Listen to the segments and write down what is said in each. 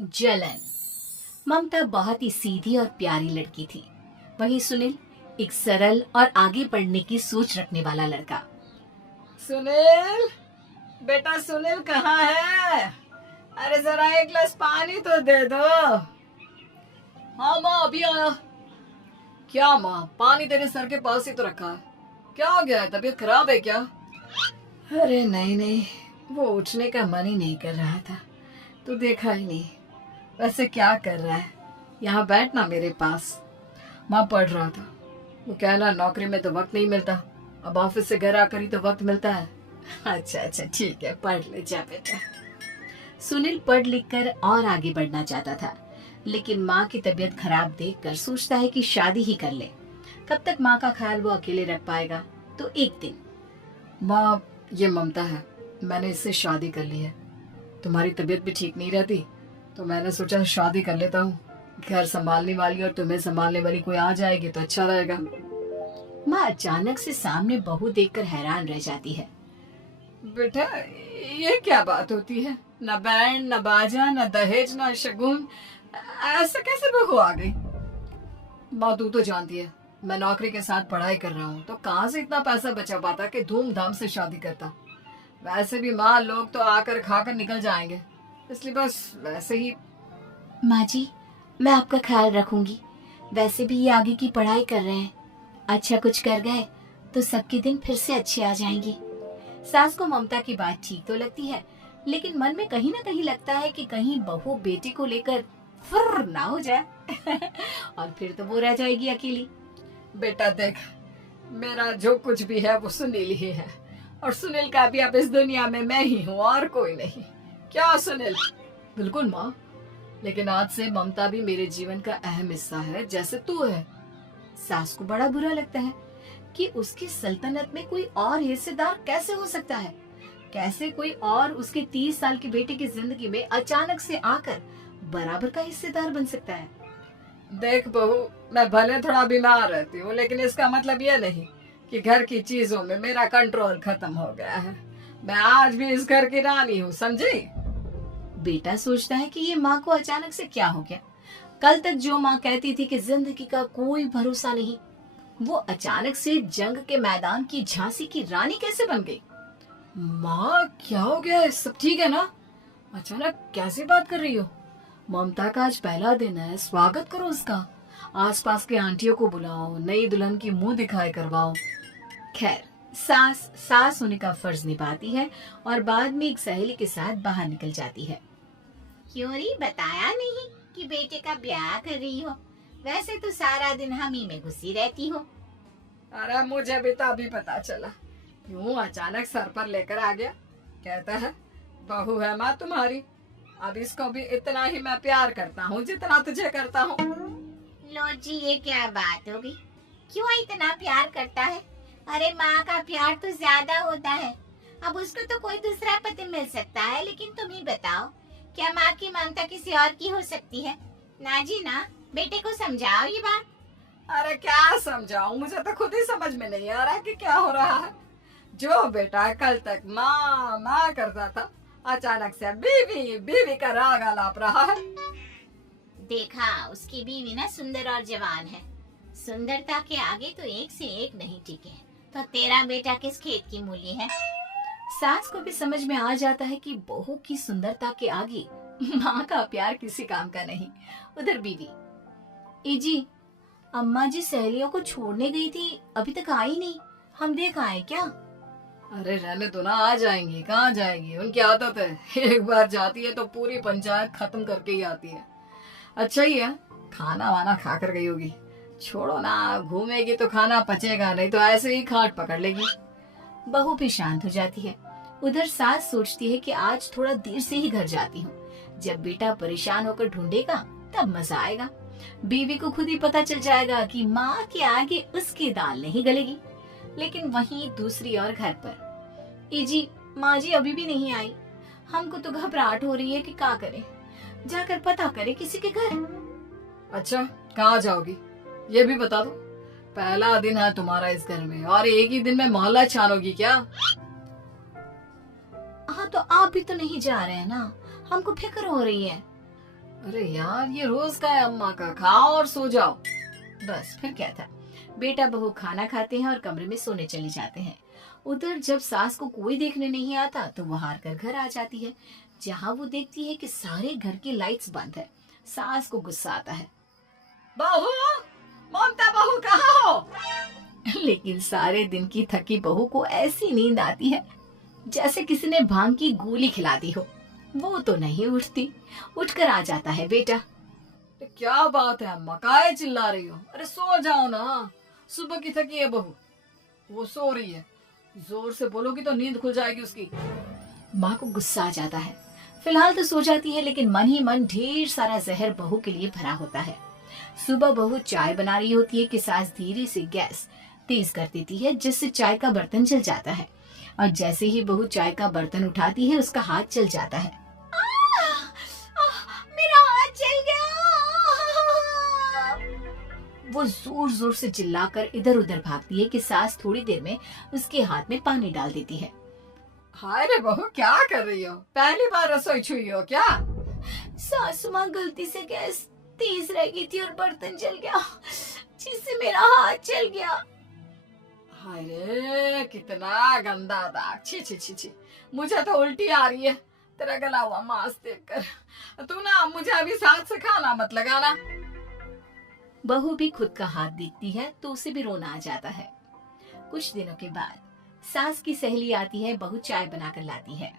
जलन। ममता बहुत ही सीधी और प्यारी लड़की थी। वहीं सुनील एक सरल और आगे बढ़ने की सोच रखने वाला लड़का। सुनील, बेटा सुनील कहाँ है? अरे जरा एक गिलास पानी तो दे दो। हाँ माँ, अभी आया। क्या माँ, पानी तेरे सर के पास ही तो रखा है। क्या हो गया है, तबीयत खराब है क्या? अरे नहीं नहीं, वो उठने का मन ही नहीं कर रहा था, तो देखा ही नहीं। वैसे क्या कर रहा है? यहाँ बैठ ना मेरे पास। माँ पढ़ रहा था। वो कहना नौकरी में तो वक्त नहीं मिलता, अब ऑफिस से घर आकर ही तो वक्त मिलता है। अच्छा अच्छा ठीक है, पढ़ ले जा बेटा। सुनील पढ़ लिख कर और आगे बढ़ना चाहता था, लेकिन माँ की तबीयत खराब देखकर सोचता है कि शादी ही कर ले। कब तक माँ का ख्याल वो अकेले रख पाएगा। तो एक दिन, माँ ये ममता है, मैंने इससे शादी कर ली है। तुम्हारी तबीयत भी ठीक नहीं रहती, तो मैंने सोचा शादी कर लेता हूँ। घर संभालने वाली और तुम्हें संभालने वाली कोई आ जाएगी तो अच्छा रहेगा। माँ अचानक से सामने बहू देखकर हैरान रह जाती है। बेटा ये क्या बात होती है? न बैंड, न बाजा, न दहेज, न शगुन, ऐसे कैसे बहू आ गई? माँ तू तो जानती है, मैं नौकरी के साथ पढ़ाई कर रहा हूँ, तो कहाँ से इतना पैसा बचा पाता कि धूमधाम से शादी करता। वैसे भी माँ, लोग तो आकर खाकर निकल जाएंगे, इसलिए बस वैसे ही। माँ जी, मैं आपका ख्याल रखूंगी। वैसे भी ये आगे की पढ़ाई कर रहे हैं, अच्छा कुछ कर गए तो सबके दिन फिर से अच्छे आ जाएंगे। सास को ममता की बात ठीक तो लगती है, लेकिन मन में कहीं ना कहीं लगता है कि कहीं बहू बेटे को लेकर फुर्र ना हो जाए और फिर तो वो रह जाएगी अकेली। बेटा देख, मेरा जो कुछ भी है वो सुनील ही है, और सुनील का भी अब इस दुनिया में मैं ही हूँ और कोई नहीं। क्या सुनील? बिल्कुल माँ, लेकिन आज से ममता भी मेरे जीवन का अहम हिस्सा है, जैसे तू है। सास को बड़ा बुरा लगता है कि उसकी सल्तनत में कोई और हिस्सेदार कैसे हो सकता है। कैसे कोई और उसके 30 साल के बेटे की जिंदगी में अचानक से आकर बराबर का हिस्सेदार बन सकता है। देख बहू, मैं भले थोड़ा बीमार रहती हूँ, लेकिन इसका मतलब यह नहीं कि घर की चीजों में मेरा कंट्रोल खत्म हो गया है। मैं आज भी इस घर की रानी हूँ, समझी? बेटा सोचता है कि ये माँ को अचानक से क्या हो गया। कल तक जो माँ कहती थी कि जिंदगी का कोई भरोसा नहीं, वो अचानक से जंग के मैदान की झांसी की रानी कैसे बन गई। माँ क्या हो गया है? सब ठीक है ना? अचानक कैसी बात कर रही हो? ममता का आज पहला दिन है, स्वागत करो उसका। आसपास के आंटियों को बुलाओ, नई दुल्हन की मुंह दिखाई करवाओ। खैर, सास होने का फर्ज निभाती है और बाद में एक सहेली के साथ बाहर निकल जाती है। क्यों री बताया नहीं कि बेटे का ब्याह कर रही हो? वैसे तो सारा दिन हम ही में घुसी रहती हो। अरे मुझे भी तभी पता चला, क्यों अचानक सर पर लेकर आ गया। कहता है बहू है माँ तुम्हारी, अब इसको भी इतना ही मैं प्यार करता हूँ जितना तुझे करता हूँ। लो जी, ये क्या बात होगी? क्यों इतना प्यार करता है? अरे माँ का प्यार तो ज्यादा होता है। अब उसको तो कोई दूसरा पति मिल सकता है, लेकिन तुम ही बताओ, क्या माँ की ममता किसी और की हो सकती है? ना जी ना, बेटे को समझाओ ये बात। अरे क्या समझाऊं, मुझे तो खुद ही समझ में नहीं आ रहा कि क्या हो रहा है। जो बेटा कल तक माँ माँ करता था, अचानक से बीवी बीवी का राग आलाप रहा है। देखा, उसकी बीवी ना सुंदर और जवान है। सुंदरता के आगे तो एक से एक नहीं टिके। तो तेरा बेटा किस खेत की मूली है? सास को भी समझ में आ जाता है कि बहू की सुंदरता के आगे माँ का प्यार किसी काम का नहीं। उधर बीवी, ए जी, अम्मा जी सहेलियों को छोड़ने गई थी, अभी तक आई नहीं, हम देख आए क्या? अरे रहने दो ना, आ जाएंगी। कहाँ जाएंगी, उनकी आदत है, एक बार जाती है तो पूरी पंचायत खत्म करके ही आती है। अच्छा ही है, खाना वाना खा कर गई होगी। छोड़ो ना, घूमेगी तो खाना पचेगा, नहीं तो ऐसे ही खाट पकड़ लेगी। बहू भी शांत हो जाती है। उधर सास सोचती है कि आज थोड़ा देर से ही घर जाती हूँ, जब बेटा परेशान होकर ढूंढेगा तब मजा आएगा। बीवी को खुद ही पता चल जाएगा कि माँ के आगे उसकी दाल नहीं गलेगी। लेकिन वहीं दूसरी ओर घर पर, ए जी, माँ जी अभी भी नहीं आई, हमको तो घबराहट हो रही है कि क्या करें, जाकर पता करें किसी के घर। अच्छा, कहाँ जाओगी ये भी बता दो। पहला दिन है तुम्हारा इस घर में, और एक ही दिन में मोहल्ला छानोगी क्या? हाँ, तो आप भी तो नहीं जा रहे हैं ना, हमको फिक्र हो रही है। अरे यार, ये रोज का है अम्मा का, खाओ और सो जाओ। बस फिर क्या था। बेटा बहू खाना खाते हैं और कमरे में सोने चले जाते हैं। उधर जब सास को कोई देखने नहीं आता तो वो हार कर घर आ जाती है, जहाँ वो देखती है कि सारे घर की लाइट्स बंद है। सास को गुस्सा आता है। बहू, ममता बहू कहाँ हो? लेकिन सारे दिन की थकी बहू को ऐसी नींद आती है जैसे किसी ने भांग की गोली खिला दी हो। वो तो नहीं उठती। उठकर आ जाता है बेटा। क्या बात है अम्मा, काहे चिल्ला रही हो? अरे सो जाओ ना, सुबह की थकी है बहू, वो सो रही है। जोर से बोलोगी तो नींद खुल जाएगी उसकी। माँ को गुस्सा आ जाता है। फिलहाल तो सो जाती है, लेकिन मन ही मन ढेर सारा जहर बहू के लिए भरा होता है। सुबह बहू चाय बना रही होती है कि सास धीरे से गैस तेज कर देती है, जिससे चाय का बर्तन जल जाता है। और जैसे ही बहू चाय का बर्तन उठाती है, उसका हाथ जल जाता है। मेरा हाथ जल गया। वो जोर जोर से चिल्लाकर इधर उधर भागती है कि सास थोड़ी देर में उसके हाथ में पानी डाल देती है। हाय रे बहू, क्या कर रही हो? पहली बार रसोई छुई हो क्या? सासू माँ गलती से गैस तेज रह गई थी और बर्तन जल गया, जिससे मेरा हाथ जल गया। हाय रे, कितना गंदा दाग। छी छी छी छी, मुझे तो उल्टी आ रही है तेरा गला हुआ मांस देखकर। तू ना मुझे अभी साथ से खाना मत लगाना। बहू भी खुद का हाथ देखती है तो उसे भी रोना आ जाता है। कुछ दिनों के बाद सास की सहेली आती है, बहू चाय बनाकर लाती है।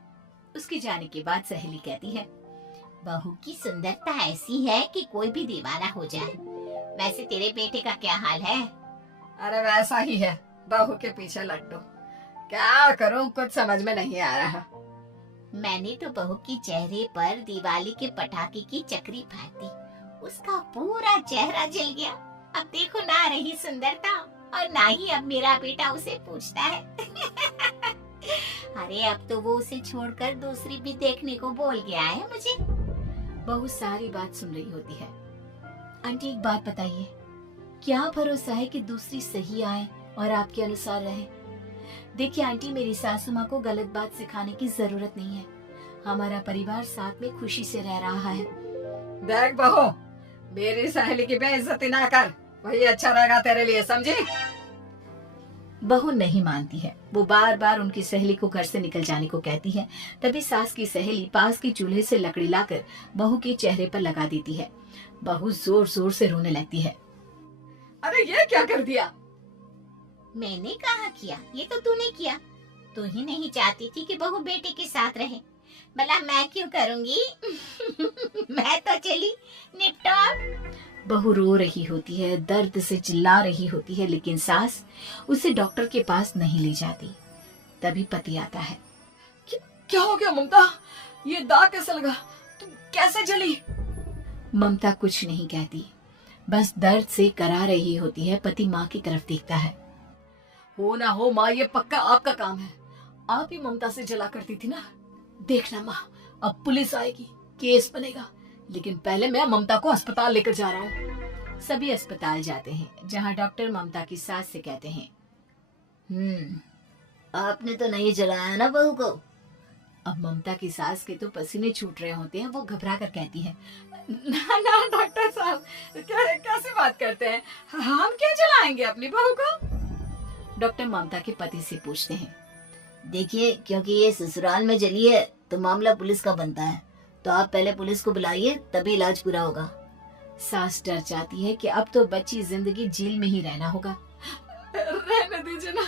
उसके जाने के बाद सहेली कहती है, बहू की सुंदरता ऐसी है कि कोई भी दीवाना हो जाए। वैसे तेरे बेटे का क्या हाल है? अरे वैसा ही है, बहू के पीछे लट्टू। क्या करूं, कुछ समझ में नहीं आ रहा। मैंने तो बहू के चेहरे पर दिवाली के पटाखे की चक्री फाड़ी, उसका पूरा चेहरा जल गया। अब देखो ना रही सुंदरता, और ना ही अब मेरा बेटा उसे पूछता है। अरे अब तो वो उसे छोड़कर दूसरी भी देखने को बोल गया है मुझे। बहू सारी बात सुन रही होती है। आंटी एक बात बताइए, क्या भरोसा है कि दूसरी सही आए और आपके अनुसार रहे? देखिए आंटी, मेरी सासू माँ को गलत बात सिखाने की जरूरत नहीं है। हमारा परिवार साथ में खुशी से रह रहा है। देख बहू, मेरी सहेली की बेइज्जती ना कर, वही अच्छा रहेगा तेरे लिए, समझी? बहू नहीं मानती है। वो बार बार उनकी सहेली को घर से निकल जाने को कहती है। तभी सास की सहेली पास के चूल्हे से लकड़ी लाकर बहू के चेहरे पर लगा देती है। बहू जोर जोर से रोने लगती है। अरे ये क्या कर दिया? मैंने कहा किया, ये तो तूने किया। तू ही नहीं चाहती थी कि बहू बेटे के साथ रहे, भला मैं क्यों करूंगी? मैं तो चली निपटा। बहू रो रही होती है, दर्द से चिल्ला रही होती है, लेकिन सास उसे डॉक्टर के पास नहीं ले जाती। तभी पति आता है। क्या हो गया ममता? ये दाग कैसे लगा? तुम कैसे जली? ममता कुछ नहीं कहती, बस दर्द से करा रही होती है। पति माँ की तरफ देखता है। हो ना हो माँ, ये पक्का आपका काम है। आप ही ममता से जला करती थी ना। देखना माँ, अब पुलिस आएगी, केस बनेगा, लेकिन पहले मैं ममता को अस्पताल लेकर जा रहा हूँ। सभी अस्पताल जाते हैं, जहाँ डॉक्टर ममता की सास से कहते हैं, आपने तो नहीं जलाया ना बहू को? अब ममता की सास के तो पसीने छूट रहे होते हैं। वो घबरा कर कहती है, ना ना डॉक्टर साहब, कैसे बात करते हैं? हम क्या जलाएंगे अपनी बहू को? डॉक्टर ममता के पति से पूछते हैं। देखिए, क्योंकि ये ससुराल में जली है तो मामला पुलिस का बनता है, तो आप पहले पुलिस को बुलाइए, तभी इलाज पूरा होगा। सास डर जाती है कि अब तो बच्ची जिंदगी जेल में ही रहना होगा। रहने दीजिए ना,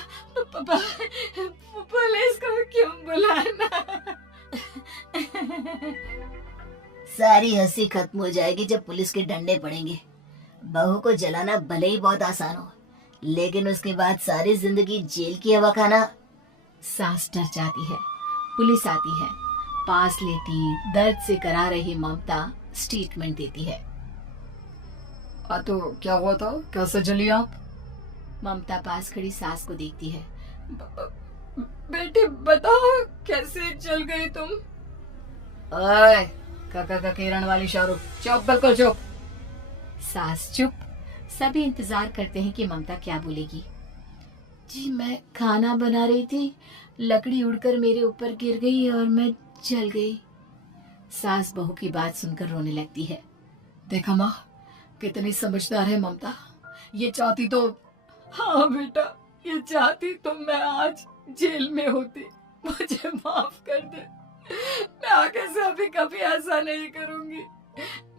पुलिस को क्यों बुलाना? सारी हंसी खत्म हो जाएगी जब पुलिस के डंडे पड़ेंगे। बहू को जलाना भले ही बहुत आसान हो, लेकिन उसके बाद सारी जिंदगी जेल की हवा खाना। सास डर जाती है। पुलिस आती है, पास लेती दर्द से करा रही ममता स्टेटमेंट देती है। तो क्या हुआ था? कैसे जली आप? ममता पास खड़ी सास को देखती है। बेटी बताओ, कैसे जल गई तुम? ओए, काका किरण वाली शाहरुख, चुप, बिल्कुल चुप। सास चुप। सभी इंतजार करते हैं कि ममता क्या बोलेगी। जी मैं खाना बना रही थी, लकड़ी उड़कर मेरे ऊपर गिर गई और मैं जल गई। सास बहू की बात सुनकर रोने लगती है। देखा माँ, कितनी समझदार है ममता। ये चाहती तो, हाँ बेटा, ये चाहती तो मैं आज जेल में होती। मुझे माफ कर दे। मैं आगे से अभी कभी ऐसा नहीं करूंगी।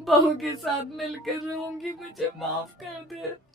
बहू के साथ मिलकर रहूंगी। मुझे माफ कर दे।